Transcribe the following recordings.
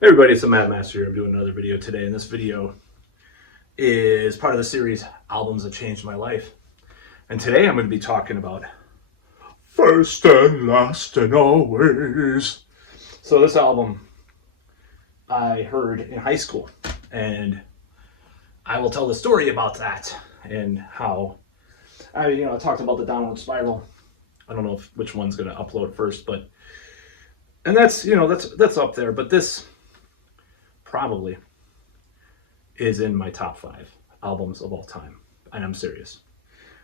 Hey everybody, it's the Mad Master here. I'm doing another video today, and this video is part of the series Albums That Changed My Life. And today I'm going to be talking about First and Last and Always. So this album I heard in high school, and I will tell the story about that and how I talked about the downward spiral. I don't know which one's going to upload first, but and that's up there, but this probably is in my top 5 albums of all time. And I'm serious.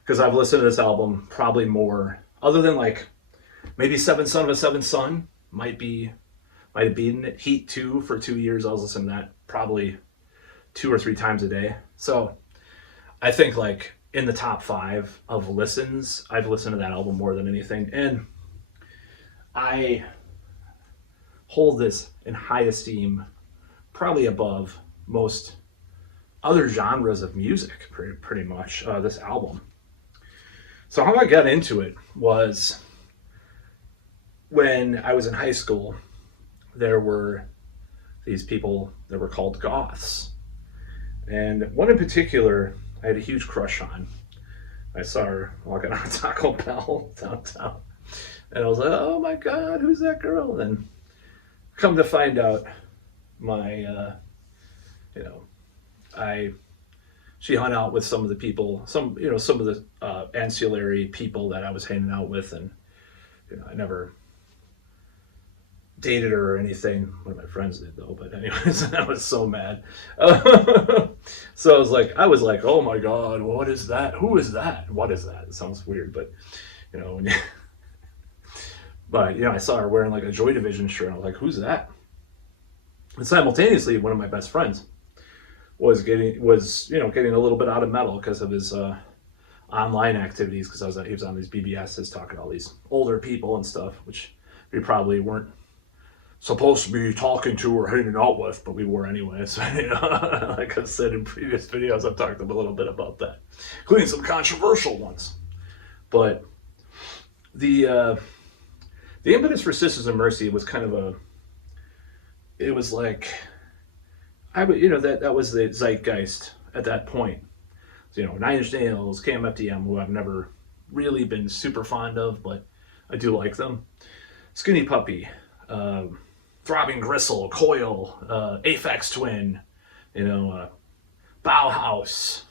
Because I've listened to this album probably more, other than like maybe Seventh Son of a Seventh Son, might have been it. Heat 2 for 2 years. I was listening to that probably 2 or 3 times a day. So I think like in the top 5 of listens, I've listened to that album more than anything. And I hold this in high esteem, probably above most other genres of music, pretty much, this album. So how I got into it was when I was in high school, there were these people that were called goths. And one in particular, I had a huge crush on. I saw her walking on Taco Bell downtown. And I was like, oh my God, who's that girl? And come to find out, she hung out with some of the people, some of the ancillary people that I was hanging out with, and I never dated her or anything. One of my friends did though, but anyways, I was so mad. So I was like, oh my God, what is that? Who is that? What is that? It sounds weird, but when you, but I saw her wearing like a Joy Division shirt, and I was like, who's that? And simultaneously, one of my best friends was getting a little bit out of metal because of his online activities, because he was on these BBSs talking to all these older people and stuff, which we probably weren't supposed to be talking to or hanging out with, but we were anyway. So like I said in previous videos, I've talked a little bit about that, including some controversial ones. But the impetus for Sisters of Mercy was kind of it was like, that was the zeitgeist at that point. So, Nine Inch Nails, KMFDM, who I've never really been super fond of, but I do like them. Skinny Puppy, Throbbing Gristle, Coil, Aphex Twin, Bauhaus,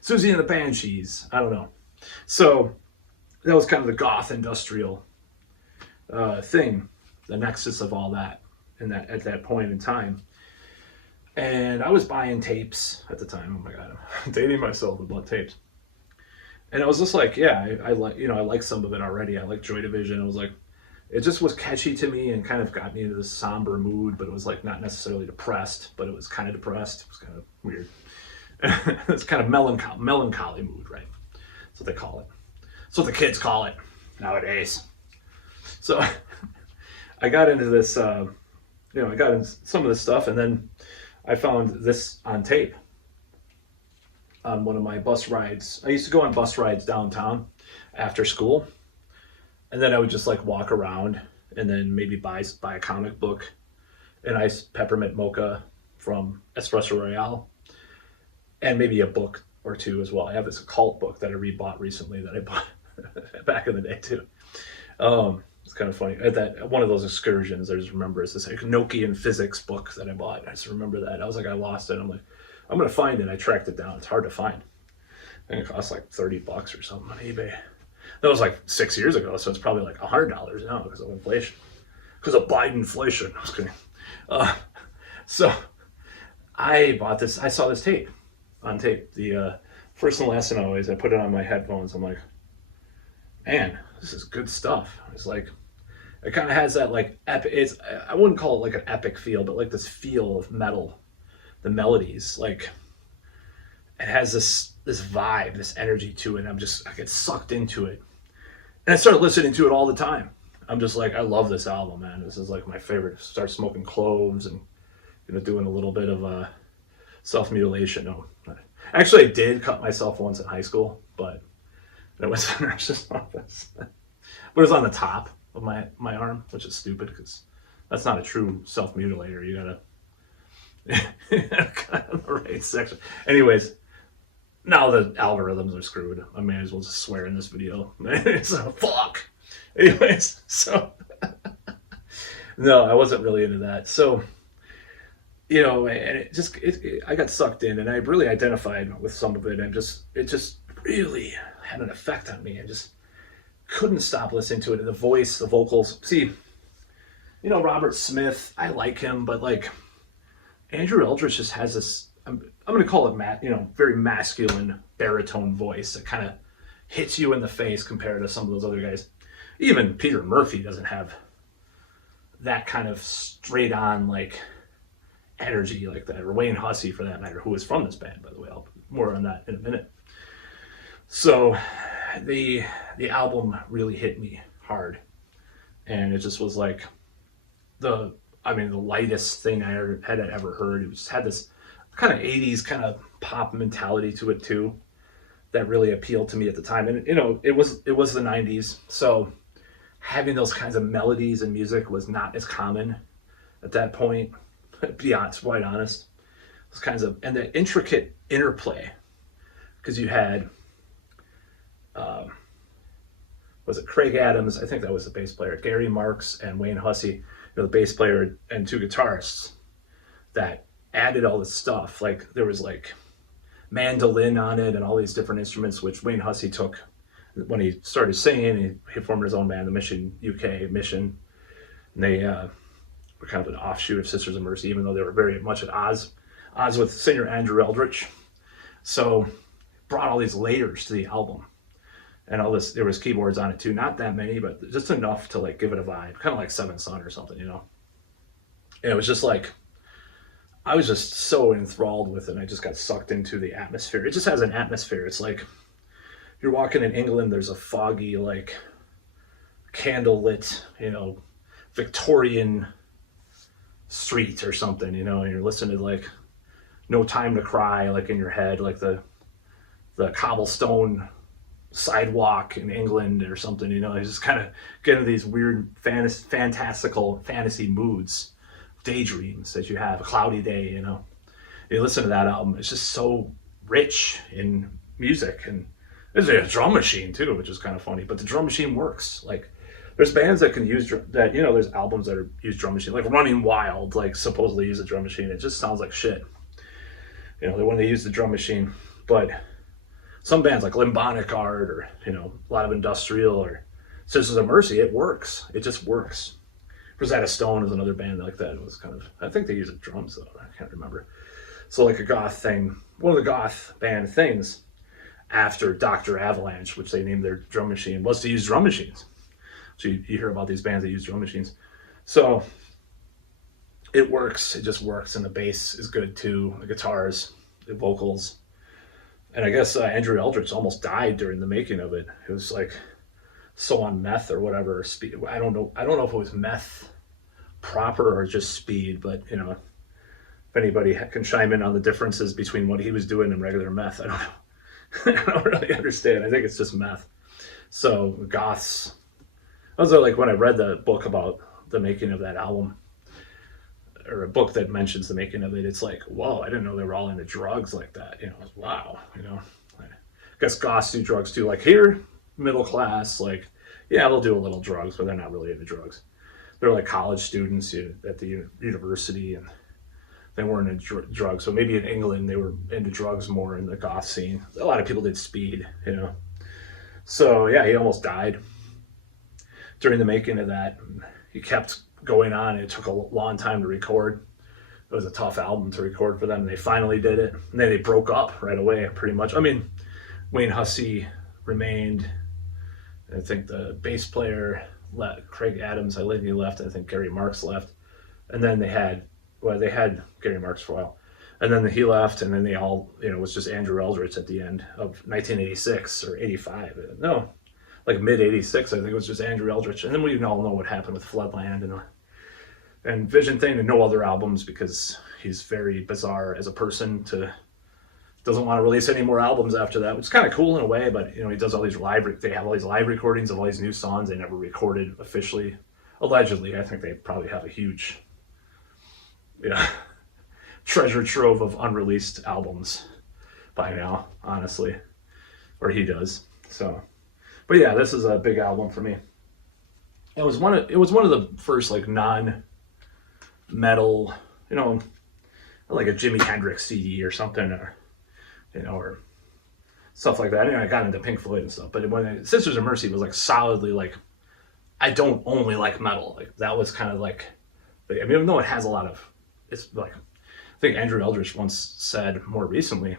Susie and the Banshees. I don't know. So that was kind of the goth industrial thing, the nexus of all that, at that point in time. And I was buying tapes at the time. Oh my God, I'm dating myself about tapes. And I was just like, yeah, I like some of it already. I like Joy Division. I was like, it just was catchy to me and kind of got me into this somber mood, but it was like not necessarily depressed, but it was kind of depressed. It was kind of weird. It's kind of melancholy mood, right? That's what they call it. That's what the kids call it nowadays. So I got into this, I got into some of this stuff, and then I found this on tape on one of my bus rides. I used to go on bus rides downtown after school, and then I would just like walk around and then maybe buy a comic book, a nice peppermint mocha from Espresso Royale, and maybe a book or two as well. I have this occult book that I rebought recently that I bought back in the day too. It's kind of funny. At that one of those excursions, I just remember it's this Enochian physics book that I bought. I just remember that. I was like, I lost it. I'm like, I'm gonna find it. I tracked it down. It's hard to find. I think it cost like $30 or something on eBay. That was like 6 years ago, so it's probably like $100 now because of inflation. Because of Biden inflation. I was kidding. So I bought this. I saw this tape on tape. The First and Last and Always. I put it on my headphones. I'm like, man, this is good stuff. It's like, it kind of has that like epic, I wouldn't call it like an epic feel, but like this feel of metal, the melodies, like it has this vibe, this energy to it. I get sucked into it. And I started listening to it all the time. I'm just like, I love this album, man. This is like my favorite. Start smoking cloves and doing a little bit of self-mutilation. No, actually I did cut myself once in high school, but it was in a nurse's office. But it was on the top of my arm, which is stupid because that's not a true self-mutilator. You gotta cut on the right section. Anyways, now the algorithms are screwed. I may as well just swear in this video. So fuck. Anyways, so no, I wasn't really into that. So, you know, and I got sucked in, and I really identified with some of it, and it just really had an effect on me. I just couldn't stop listening to it. And the voice, the vocals. See, you know, Robert Smith, I like him, but like Andrew Eldritch just has this, I'm going to call it, very masculine baritone voice that kind of hits you in the face compared to some of those other guys. Even Peter Murphy doesn't have that kind of straight on like energy like that, or Wayne Hussey for that matter, who is from this band, by the way. I'll more on that in a minute. So the album really hit me hard, and it just was like the lightest thing I had ever heard. It just had this kind of 80s kind of pop mentality to it too that really appealed to me at the time. And you know, it was the 90s, so having those kinds of melodies and music was not as common at that point. Be honest, quite honest. Those kinds of, and the intricate interplay, because you had was it Craig Adams? I think that was the bass player. Gary Marks and Wayne Hussey, you know, the bass player and two guitarists that added all this stuff. Like there was like mandolin on it and all these different instruments, which Wayne Hussey took when he started singing. He formed his own band, the Mission UK Mission, and they were kind of an offshoot of Sisters of Mercy, even though they were very much at odds with singer Andrew Eldritch. So brought all these layers to the album. And all this, there was keyboards on it too. Not that many, but just enough to like give it a vibe. Kind of like Seventh Son or something, you know? And it was just like, I was just so enthralled with it. I just got sucked into the atmosphere. It just has an atmosphere. It's like, you're walking in England, there's a foggy, like, candlelit, you know, Victorian street or something, you know, and you're listening to like No Time to Cry, like in your head, like the cobblestone sidewalk in England or something, you know. You just kind of get into these weird fantastical fantasy moods, daydreams that you have, a cloudy day, you know. You listen to that album, it's just so rich in music, and there's a drum machine too, which is kind of funny, but the drum machine works. Like there's bands that can use that, you know, there's albums that use drum machine, like Running Wild, like supposedly use a drum machine. It just sounds like shit, you know, when they use the drum machine. But some bands like Limbonic Art, or, you know, a lot of industrial, or Sisters of Mercy, it works. It just works. Rosetta Stone is another band like that. It was kind of, I think they use drums though, I can't remember. So like a goth thing, one of the goth band things after Dr. Avalanche, which they named their drum machine, was to use drum machines. So you hear about these bands that use drum machines. So it works, it just works, and the bass is good too, the guitars, the vocals. And I guess Andrew Eldritch almost died during the making of it. It was like so on meth or whatever. Speed. I don't know if it was meth proper or just speed, but you know, if anybody can chime in on the differences between what he was doing and regular meth, I don't know. I don't really understand. I think it's just meth. So goths. Those are like when I read the book about the making of that album, or a book that mentions the making of it, it's like, whoa, I didn't know they were all into drugs like that. You know, wow, you know. I guess goths do drugs too. Like here, middle class, like, yeah, they'll do a little drugs, but they're not really into drugs. They're like college students at the university, and they weren't into drugs. So maybe in England, they were into drugs more in the goth scene. A lot of people did speed, you know. So yeah, he almost died during the making of that. He kept going on. It took a long time to record. It was a tough album to record for them. They finally did it, and then they broke up right away, pretty much. I mean, Wayne Hussey remained. I think the bass player, Craig Adams, I think he left. I think Gary Marks left, and then they had Gary Marks for a while, and then he left, and then they all, you know, it was just Andrew Eldritch at the end of 1986 or 85. No, like mid 86, I think it was just Andrew Eldritch. And then we all know what happened with Floodland and Vision Thing, and no other albums, because he's very bizarre as a person to doesn't want to release any more albums after that, which is kind of cool in a way. But he does all these they have all these live recordings of all these new songs they never recorded officially. Allegedly, I think they probably have a huge, treasure trove of unreleased albums by now, honestly, or he does. So, but yeah, this is a big album for me. It was one of the first like non-metal, like a Jimi Hendrix CD or something, or stuff like that. I got into Pink Floyd and stuff, but when Sisters of Mercy was like solidly like, I don't only like metal. Like that was kind of like, even though it has a lot of, it's like, I think Andrew Eldritch once said more recently,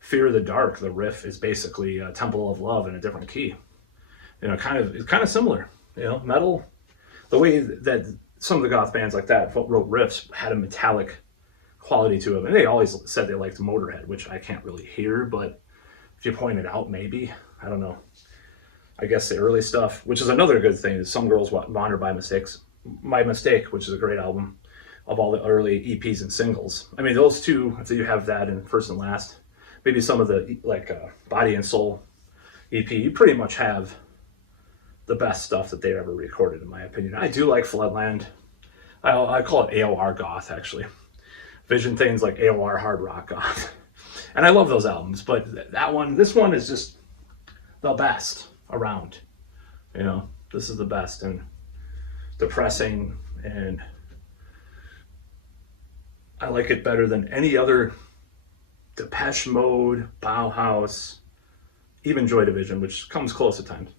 Fear of the Dark, the riff is basically a Temple of Love in a different key. It's kind of similar. Metal, the way that some of the goth bands like that wrote riffs had a metallic quality to them. And they always said they liked Motorhead, which I can't really hear, but if you point it out, maybe. I don't know. I guess the early stuff, which is another good thing, is Some Girls Wander by My Mistake, which is a great album of all the early EPs and singles. I mean, those two, if you have that in First and Last, maybe some of the Body and Soul EP, you pretty much have the best stuff that they've ever recorded, in my opinion. I do like Floodland. I call it AOR goth, actually. Vision things like AOR hard rock goth. And I love those albums, but this one is just the best around. This is the best, and depressing, and I like it better than any other Depeche Mode, Bauhaus, even Joy Division, which comes close at times.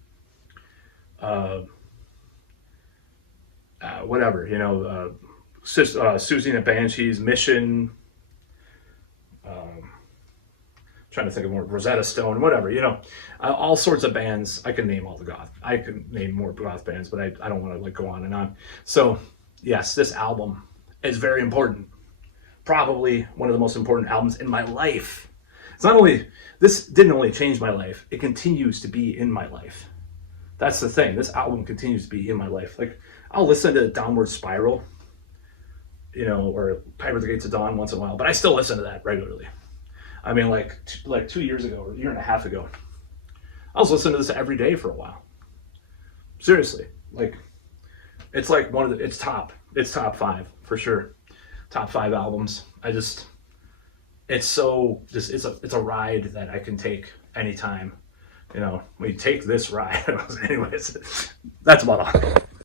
Whatever, Susie and the Banshees, Mission, trying to think of more, Rosetta Stone, whatever, all sorts of bands. I can name all the goth. I can name more goth bands, but I don't want to go on and on. So yes, this album is very important. Probably one of the most important albums in my life. This didn't only change my life, it continues to be in my life. That's the thing. This album continues to be in my life. Like, I'll listen to Downward Spiral, or Pirates of the Gates of Dawn once in a while, but I still listen to that regularly. I mean, like 2 years ago, or a year and a half ago, I was listening to this every day for a while. Seriously, it's like it's top 5 for sure. Top 5 albums. It's a ride that I can take anytime. We take this ride. Anyways, that's about all.